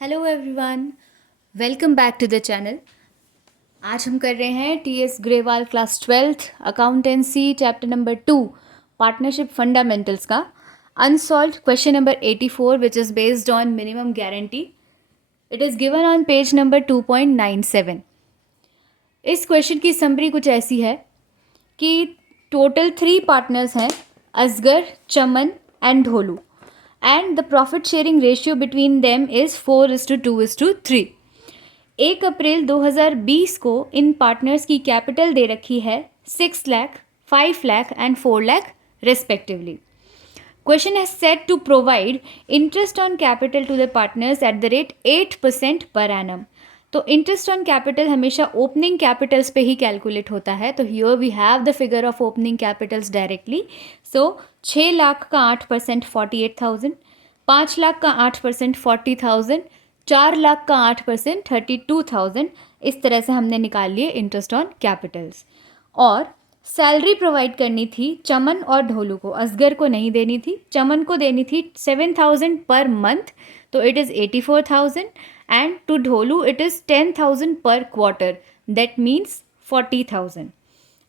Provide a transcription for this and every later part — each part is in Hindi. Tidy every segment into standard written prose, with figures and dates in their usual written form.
Hello everyone, welcome back to the channel. आज हम कर रहे हैं TS Grewal class 12th accountancy chapter number 2 partnership fundamentals का unsolved question number 84 which is based on minimum guarantee. It is given on page number 2.97। इस क्वेश्चन की समरी कुछ ऐसी है कि टोटल 3 पार्टनर्स हैं, Asgar, Chaman and Dholu, and the profit sharing ratio between them is 4:2:3। 1 अप्रैल 2020 को इन पार्टनर्स की कैपिटल दे रखी है 6 lakh, 5 lakh and 4 lakh respectively. Question है set to provide interest on capital to the partners at the rate 8% per annum. तो इंटरेस्ट ऑन कैपिटल हमेशा ओपनिंग कैपिटल्स पे ही कैलकुलेट होता है। तो here we have the figure of opening capitals directly. So 6 lakh का 8% 48,000, 5 लाख का 8% 40,000, 4 लाख का 8% 32,000। इस तरह से हमने निकाल लिए इंटरेस्ट ऑन कैपिटल्स। और सैलरी प्रोवाइड करनी थी चमन और ढोलू को, असगर को नहीं देनी थी। चमन को देनी थी 7,000 पर मंथ, तो it is 84,000, and to Dholu it is 10,000 per quarter, that means 40,000।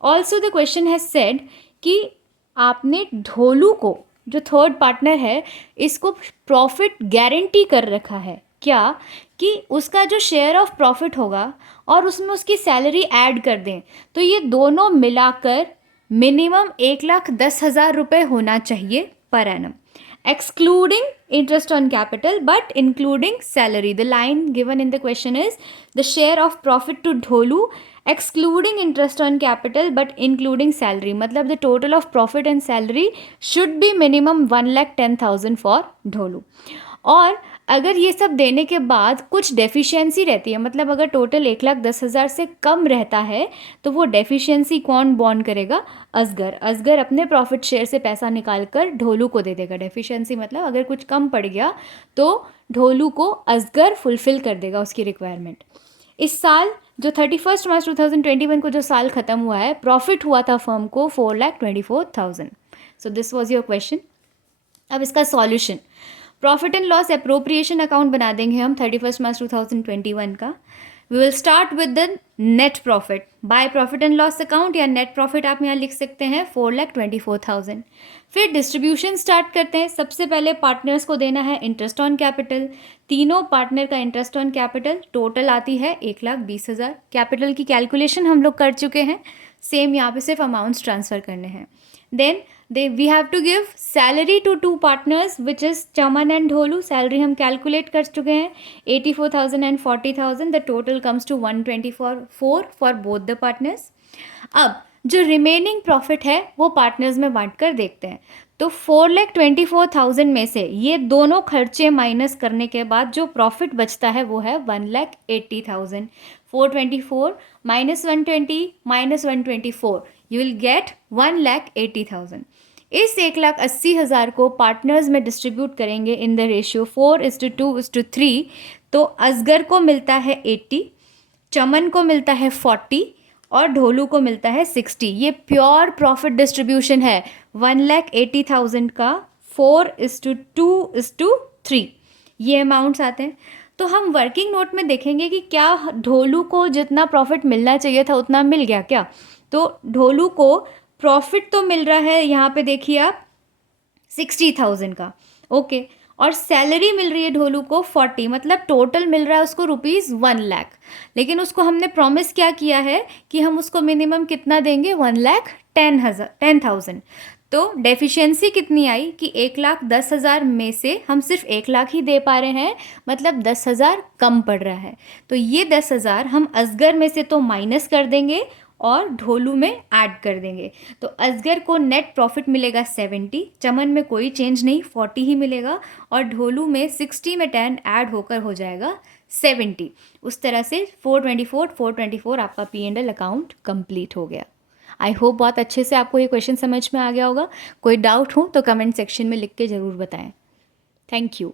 Also the question has said कि आपने ढोलू को, जो थर्ड पार्टनर है, इसको प्रॉफिट गारंटी कर रखा है। क्या कि उसका जो शेयर ऑफ प्रॉफिट होगा और उसमें उसकी सैलरी ऐड कर दें, तो ये दोनों मिलाकर मिनिमम 1,10,000 रुपये होना चाहिए per annum, excluding interest on capital but including salary. The line given in the question is the share of profit to Dholu excluding interest on capital but including salary. मतलब the total of profit and salary should be minimum 1,10,000 for Dholu. और अगर ये सब देने के बाद कुछ डेफिशिएंसी रहती है, मतलब अगर टोटल 1,10,000 से कम रहता है, तो वो डेफिशिएंसी कौन बॉन्ड करेगा? असगर। असगर अपने प्रॉफिट शेयर से पैसा निकाल कर ढोलू को दे देगा। डेफिशिएंसी मतलब अगर कुछ कम पड़ गया तो ढोलू को असगर फुलफिल कर देगा उसकी रिक्वायरमेंट। इस साल जो 31 मार्च 2021 को जो साल ख़त्म हुआ है, प्रॉफिट हुआ था फर्म को 4,24,000। So this was your question. अब इसका solution, profit and loss appropriation account बना देंगे हम 31 मार्च 2021 का। We will start with the net profit by profit and loss account, या नेट प्रॉफिट आप यहाँ लिख सकते हैं 4,24,000। फिर डिस्ट्रीब्यूशन स्टार्ट करते हैं। सबसे पहले पार्टनर्स को देना है इंटरेस्ट ऑन कैपिटल। तीनों पार्टनर का इंटरेस्ट ऑन कैपिटल टोटल आती है 1,20,000। कैपिटल की कैलकुलेशन हम लोग कर चुके हैं, सेम यहाँ पे सिर्फ अमाउंट्स ट्रांसफ़र करने हैं। Then we have to give salary to 2 partners which is Chaman and Dholu. Salary हम कैलकुलेट कर चुके हैं 84,000 and 40,000। The total comes to 124 for both the partners. अब जो रिमेनिंग प्रॉफिट है वो पार्टनर्स में बांट कर देखते हैं। तो 4,24,000 में से ये दोनों खर्चे माइनस करने के बाद जो प्रॉफिट बचता है वो है 1,80,000। 424 minus 120 minus 124, you will get 1,80,000। इस 1,80,000 को पार्टनर्स में डिस्ट्रीब्यूट करेंगे इन द रेशियो 4:2:3। तो असगर को मिलता है 80, चमन को मिलता है 40 और ढोलू को मिलता है 60। ये प्योर प्रॉफिट डिस्ट्रीब्यूशन है 1,80,000 का 4:2:3, ये अमाउंट्स आते हैं। तो हम वर्किंग नोट में देखेंगे कि क्या ढोलू को जितना प्रॉफिट मिलना चाहिए था उतना मिल गया क्या। तो ढोलू को प्रॉफिट तो मिल रहा है, यहाँ पे देखिए आप 60,000 का, ओके, और सैलरी मिल रही है ढोलू को 40, मतलब टोटल मिल रहा है उसको ₹1 लाख। लेकिन उसको हमने प्रॉमिस क्या किया है कि हम उसको मिनिमम कितना देंगे? 1,10,000। तो डेफिशिएंसी कितनी आई कि 1,10,000 में से हम सिर्फ 1 लाख ही दे पा रहे हैं, मतलब 10,000 कम पड़ रहा है। तो ये 10,000 हम असगर में से तो माइनस कर देंगे और ढोलू में ऐड कर देंगे। तो असगर को नेट प्रॉफिट मिलेगा 70, चमन में कोई चेंज नहीं 40 ही मिलेगा, और ढोलू में 60 में 10 ऐड होकर हो जाएगा 70। उस तरह से 424 आपका P&L अकाउंट कंप्लीट हो गया। आई होप बहुत अच्छे से आपको ये क्वेश्चन समझ में आ गया होगा। कोई डाउट हो तो कमेंट सेक्शन में लिख के ज़रूर बताएं। Thank you.